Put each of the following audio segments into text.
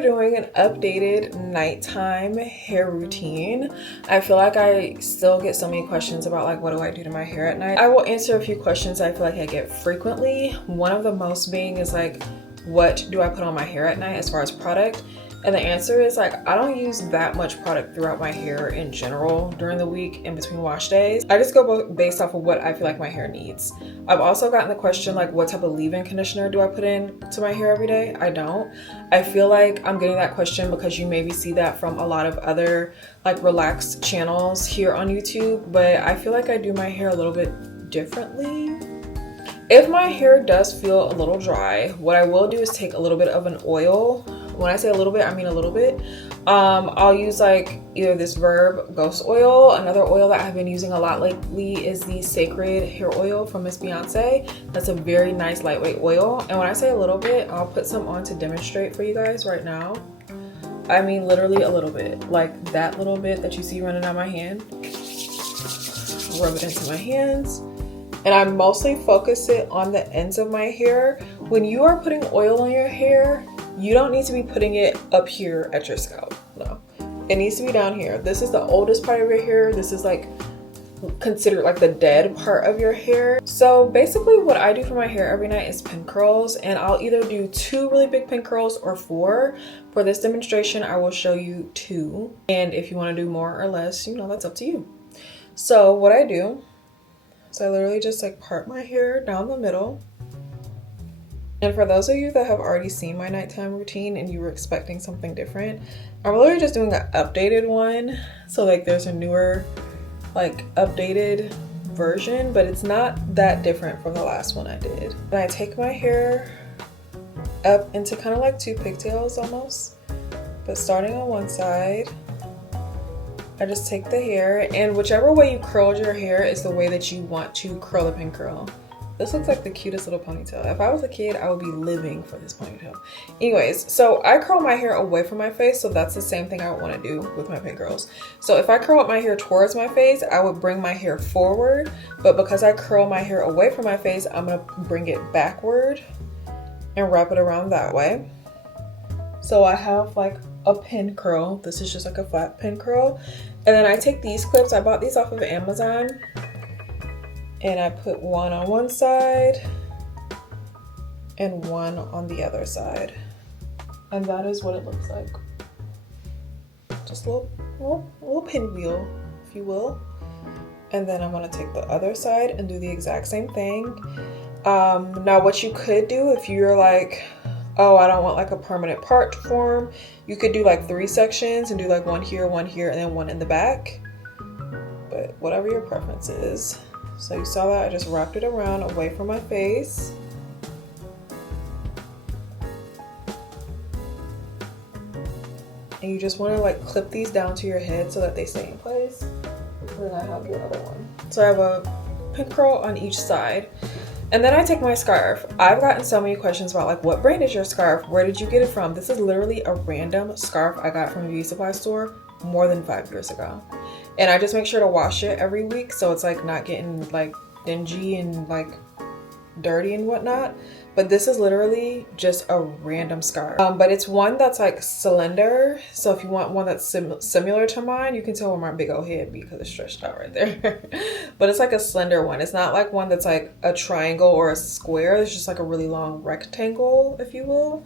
for doing an updated nighttime hair routine. I feel like I still get so many questions about like, what do I do to my hair at night? I will answer a few questions I feel like I get frequently. One of the most being is like, what do I put on my hair at night as far as product? And the answer is like, I don't use that much product throughout my hair in general during the week in between wash days. I just go based off of what I feel like my hair needs. I've also gotten the question like, what type of leave-in conditioner do I put in to my hair every day? I don't. I feel like I'm getting that question because you maybe see that from a lot of other like relaxed channels here on YouTube, but I feel like I do my hair a little bit differently. If my hair does feel a little dry, what I will do is take a little bit of an oil. When I say a little bit, I mean a little bit. I'll use like either this Verb Ghost Oil. Another oil that I've been using a lot lately is the Sacred Hair Oil from Miss Beyonce. That's a very nice lightweight oil. And when I say a little bit, I'll put some on to demonstrate for you guys right now. I mean literally a little bit, like that little bit that you see running down my hand. Rub it into my hands. And I mostly focus it on the ends of my hair. When you are putting oil on your hair, you don't need to be putting it up here at your scalp. No, it needs to be down here. This is the oldest part of your hair. This is like considered like the dead part of your hair. So basically what I do for my hair every night is pin curls, and I'll either do 2 really big pin curls or 4. For this demonstration, I will show you 2. And if you want to do more or less, you know, that's up to you. So what I do, so I literally just like part my hair down the middle. And for those of you that have already seen my nighttime routine and you were expecting something different, I'm literally just doing an updated one. So like there's a newer, like updated version, but it's not that different from the last one I did. And I take my hair up into kind of like 2 pigtails almost, but starting on one side, I just take the hair, and whichever way you curled your hair is the way that you want to curl a pin curl. This looks like the cutest little ponytail. If I was a kid, I would be living for this ponytail. Anyways, so I curl my hair away from my face, so that's the same thing I would want to do with my pin curls. So if I curl up my hair towards my face, I would bring my hair forward, but because I curl my hair away from my face, I'm gonna bring it backward and wrap it around that way. So I have like a pin curl. This is just like a flat pin curl. And then I take these clips. I bought these off of Amazon. And I put one on one side and one on the other side. And that is what it looks like. Just a little pinwheel, if you will. And then I'm gonna take the other side and do the exact same thing. Now what you could do if you're like, oh, I don't want like a permanent part to form, you could do like 3 sections and do like one here, and then one in the back. But whatever your preference is. So you saw that I just wrapped it around away from my face. And you just want to like clip these down to your head so that they stay in place. And then I have the other one. So I have a pin curl on each side. And then I take my scarf. I've gotten so many questions about like, what brand is your scarf? Where did you get it from? This is literally a random scarf I got from a beauty supply store more than 5 years ago. And I just make sure to wash it every week so it's like not getting like dingy and like dirty and whatnot. But this is literally just a random scarf. But it's one that's like cylinder. So if you want one that's similar to mine, you can tell where my big old head be because it's stretched out right there. But it's like a slender one. It's not like one that's like a triangle or a square. It's just like a really long rectangle, if you will.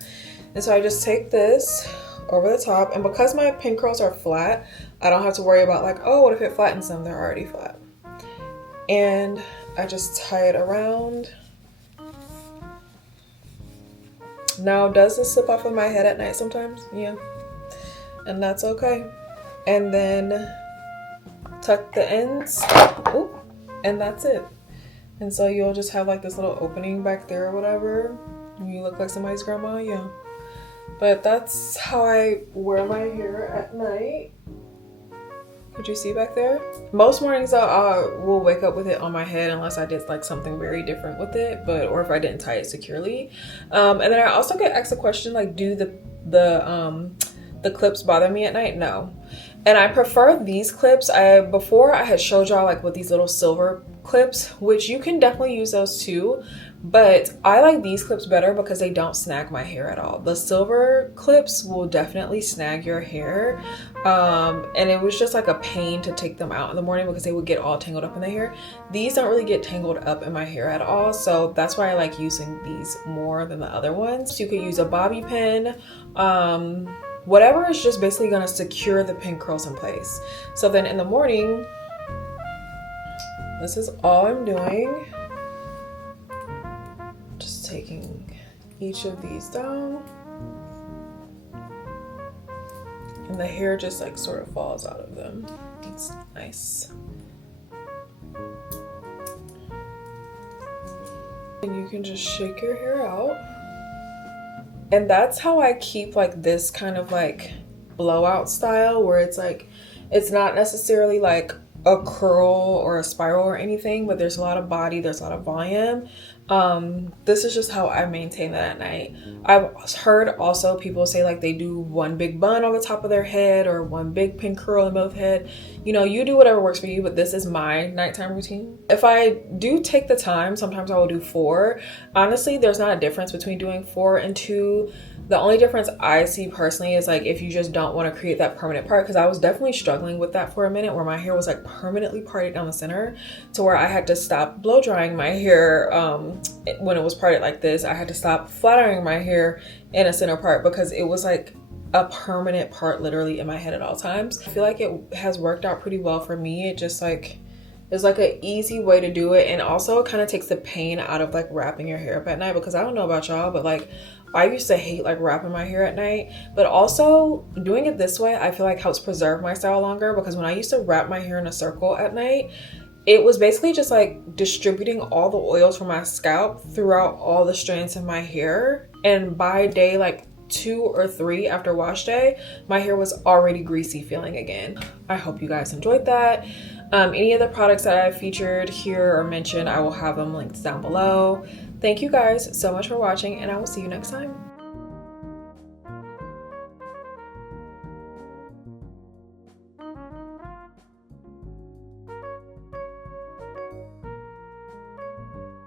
And so I just take this over the top, and because my pin curls are flat, I don't have to worry about like, oh, what if it flattens them? They're already flat. And I just tie it around. Now, does this slip off of my head at night sometimes? Yeah, and that's okay. And then tuck the ends. Ooh, and that's it. And so you'll just have like this little opening back there or whatever. You look like somebody's grandma, yeah. But that's how I wear my hair at night. Could you see back there? Most mornings I will wake up with it on my head unless I did like something very different with it, or if I didn't tie it securely. And then I also get asked a question like, do the the clips bother me at night? No. And I prefer these clips. Before I had showed y'all like with these little silver clips, which you can definitely use those too, but I like these clips better because they don't snag my hair at all. The silver clips will definitely snag your hair, and it was just like a pain to take them out in the morning because they would get all tangled up in the hair. These don't really get tangled up in my hair at all, so that's why I like using these more than the other ones. So you could use a bobby pin, whatever is just basically gonna secure the pin curls in place. So then in the morning, this is all I'm doing. Just taking each of these down. And the hair just like sort of falls out of them. It's nice. And you can just shake your hair out. And that's how I keep like this kind of like blowout style where it's like, it's not necessarily like a curl or a spiral or anything, but there's a lot of body, there's a lot of volume. This is just how I maintain that at night. I've heard also people say like they do one big bun on the top of their head or one big pin curl in both head. You know, you do whatever works for you, but this is my nighttime routine. If I do take the time, sometimes I will do 4. Honestly, there's not a difference between doing 4 and 2. The only difference I see personally is like if you just don't want to create that permanent part, because I was definitely struggling with that for a minute where my hair was like permanently parted down the center to where I had to stop blow drying my hair when it was parted like this. I had to stop flat ironing my hair in a center part because it was like a permanent part literally in my head at all times. I feel like it has worked out pretty well for me. It just like is like an easy way to do it, and also it kind of takes the pain out of like wrapping your hair up at night, because I don't know about y'all, but like I used to hate like wrapping my hair at night, but also doing it this way I feel like helps preserve my style longer, because when I used to wrap my hair in a circle at night, it was basically just like distributing all the oils from my scalp throughout all the strands of my hair, and by day like 2 or 3 after wash day, my hair was already greasy feeling again. I hope you guys enjoyed that. Any of the products that I've featured here or mentioned, I will have them linked down below. Thank you guys so much for watching, and I will see you next time.